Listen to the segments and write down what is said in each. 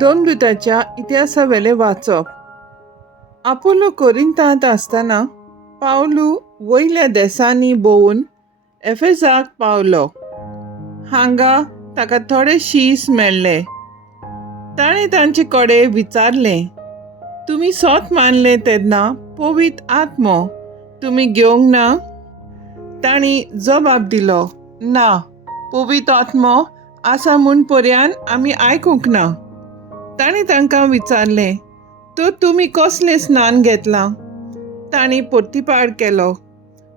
दोन दुताच्या इतिहासावेले वाचप. आपोलो कोरिंतांत आसतना पावलू वयल्या देसांनी भोंवून एफेसाक पावलो. हांगा ताका थोडे शीस मेळ्ळे. ताणें तांचे कडेन विचारलें, तुमी सोत मानले तेन्ना पवित्र आत्मो तुमी घेवंक ना? तांणी जबाब दिलो, ना, पवित्र आत्मो आसा म्हूण पर्यान आमी आयकूंक ना. ताणें तांकां विचारलें, तर तुमी कसलें स्नान घेतलां? तांणी परतीपाड केलो,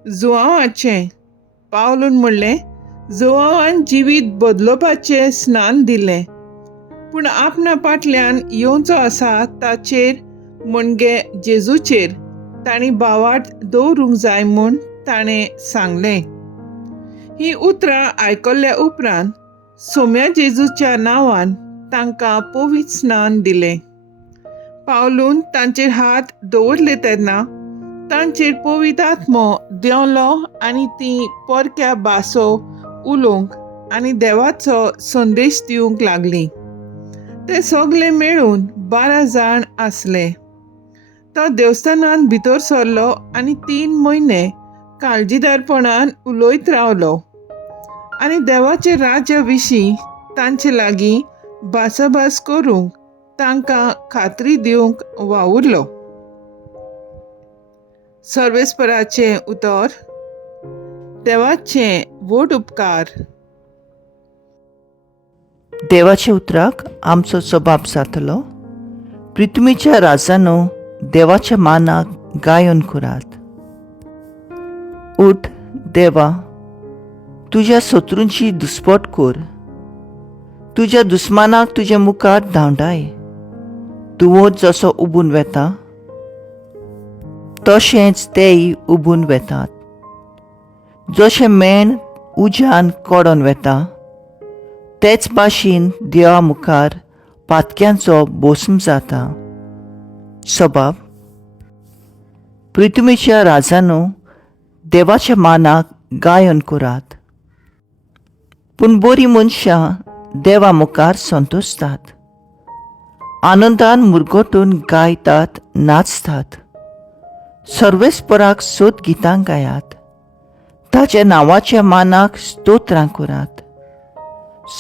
जुआंवाचें. पावलून म्हणलें, जुआंवान जिवीत बदलोवपाचें स्नान दिलें, पूण आपणा फाटल्यान येवचो आसा ताचेर म्हणजे जेजूचेर तांणी भावार्थ दवरूंक जाय म्हूण ताणें सांगलें. ही उतरां आयकल्ल्या उपरांत सोम्या जेजूच्या नांवान तांकां पवित्र स्नान दिलें. पावलून तांचेर हात दवरले तेन्ना तांचेर पवित्र आत्मो देंवलो आनी तीं परक्या भासो उलोवंक आनी देवाचो संदेश दिवंक लागलीं. ते सगळे मेळून 12 जाण आसले. तो देवस्थानांत भितर सरलो आनी 3 म्हयने काळजीदारपणान उलयत रावलो आनी देवाचे राज्या विशीं तांचे लागीं भासाभास करूंक तांकां खात्री दिवंक वावुरलो. सर्वेस्पराचें उतर. देवाचें व्हड उपकार. देवाच्या उतराक आमचो जबाब जातलो. पृथ्वीच्या राजानो, देवाच्या मानाक गायन करात. उठ देवा, तुज्या शत्रूंची दुस्पट कर. तुज्या दुस्मानाक तुज्या मुखार धांवडाय. तूं जसो उबून वेता तशेंच तेय उबून वेतात. जशें मेण उज्यान कोडोन वेता तेच भाशेन देवा मुखार पातक्यांचो भस्म जाता. सबाब. पृथ्वीच्या राजानो, देवाच्या मानाक गायन करात. पूण बरीं मनशां देवा मुखार संतोशतात. आनंदान मुरगोटून गायतात, नाचतात. सर्वेस्पराक सोत गितां गायात. ताच्या नांवाच्या मानाक स्तोत्रां करात.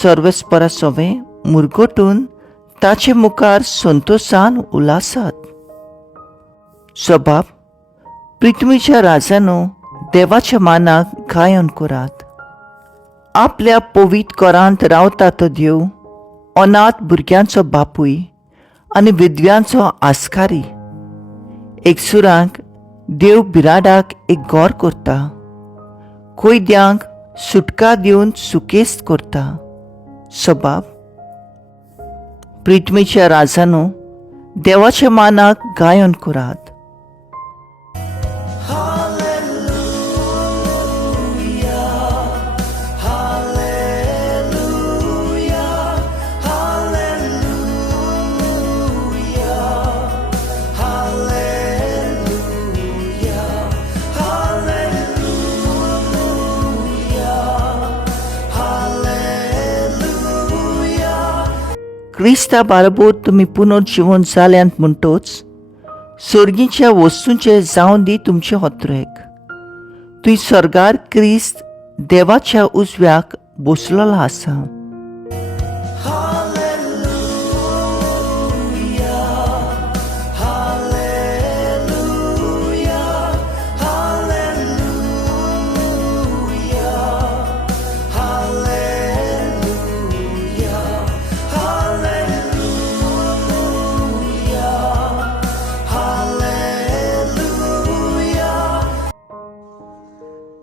सर्वेस्परा सोवे मुरगोटून ताचे मुखार संतोशान उलासात. सबाब. पृथ्वीच्या राजानो, देवाच्या मानाक गायन करात. आपल्या पवित्र घरांत रावता तो देव अनाथ भुरग्यांचो बापूय आनी विधव्यांचो आस्कारी. एकसुरांक देव बिराडाक एक घर करता. कोयद्यांक सुटका दिवन सुकेस्त करता. सबाब. पृथ्वीच्या राजानो, देवाच्या मानाक गायन करात. क्रिस्ता बाराबर तुमी पुनर्जीवन जाल्यांत म्हणटोच सर्गीच्या वस्तूंचे जावन दी तुमचे होत्रेक. तुय सर्गार क्रिस्त देवाच्या उजव्याक बसलेलो आसा.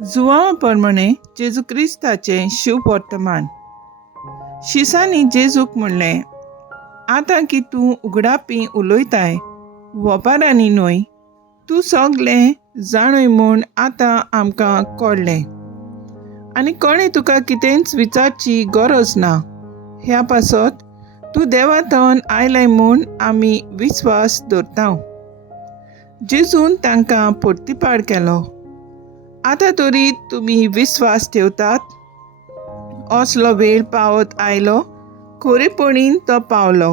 जुआंवा प्रमाणे जेजू क्रिस्ताचें शुभ वर्तमान. शिसांनी जेजूक म्हणलें, आतां की तूं उगडापी उलयताय, वपारांनी न्हय, तूं सगलें जाणय म्हूण आतां आमकां कळ्ळें. आनी कोणें तुका कितेंच विचारची गरज ना. ह्या पासत तूं देवाथावन आयलाय म्हूण आमी विस्वास दवरता. जेजून तांकां परतीपाड केलो. आतां तरी तुमी विस्वास ठेवतात? असलो वेळ पावत आयलो, खरेपणीन तो पावलो.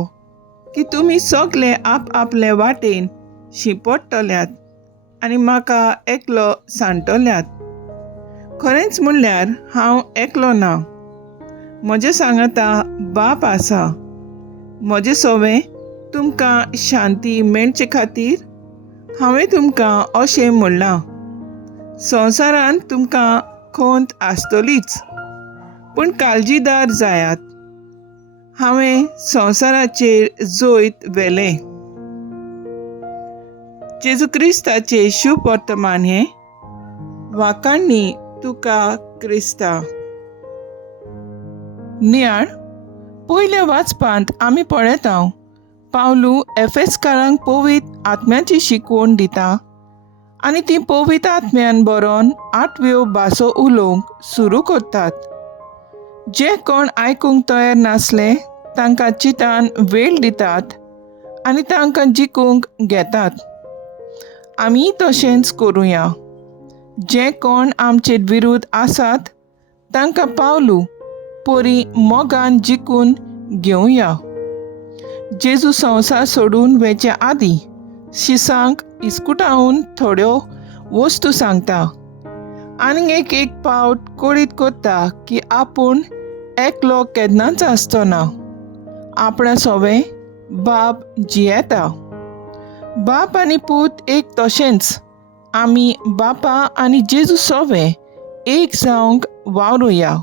की तुमी सगळे आपले वाटेन शिंपडटल्यात आनी म्हाका एकलो सांडटल्यात. खरेंच म्हणल्यार हांव एकलो ना, म्हजे सांगाता बाप आसा. म्हजे सवे तुमकां शांती मेळचे खातीर हांवें तुमकां अशें म्हणलां. संवसारांत तुमकां खोंत आसतलीच, पूण काळजीदार जायात. हांवें संवसाराचेर जोत व्हेलें. जेजू क्रिस्ताचें शुभ वर्तमान हें वाखाणणी तुका क्रिस्ता. नियाळ पयल्या वाचपांत आमी पळयता पावलू एफेसकारांक पवित्र आत्म्याची शिकवण दिता आनी ती पवित्र आत्म्यान बरोवन 8व्यो भासो उलोवंक सुरू करतात. जे कोण आयकूंक तयार नासले तांकां चिंतान वेळ दितात आनी तांकां जिखूंक घेतात. आमी तशेंच करुया. जे कोण आमचेर विरोध आसात तांकां पावलू पोरी मोगान जिखून घेवया. जेजू संवसार सोडून वेचे आदीं शिसांक इस्कुटावून थोड्यो वस्तू सांगता आनी एक पावट कळीत करता की आपूण एकलो केन्नाच आसचो ना. आपणा सवे बाप जियेता. बाप आनी पूत एक तशेंच आमी बापा आनी जेजू सवे एक जावंक वावरुया.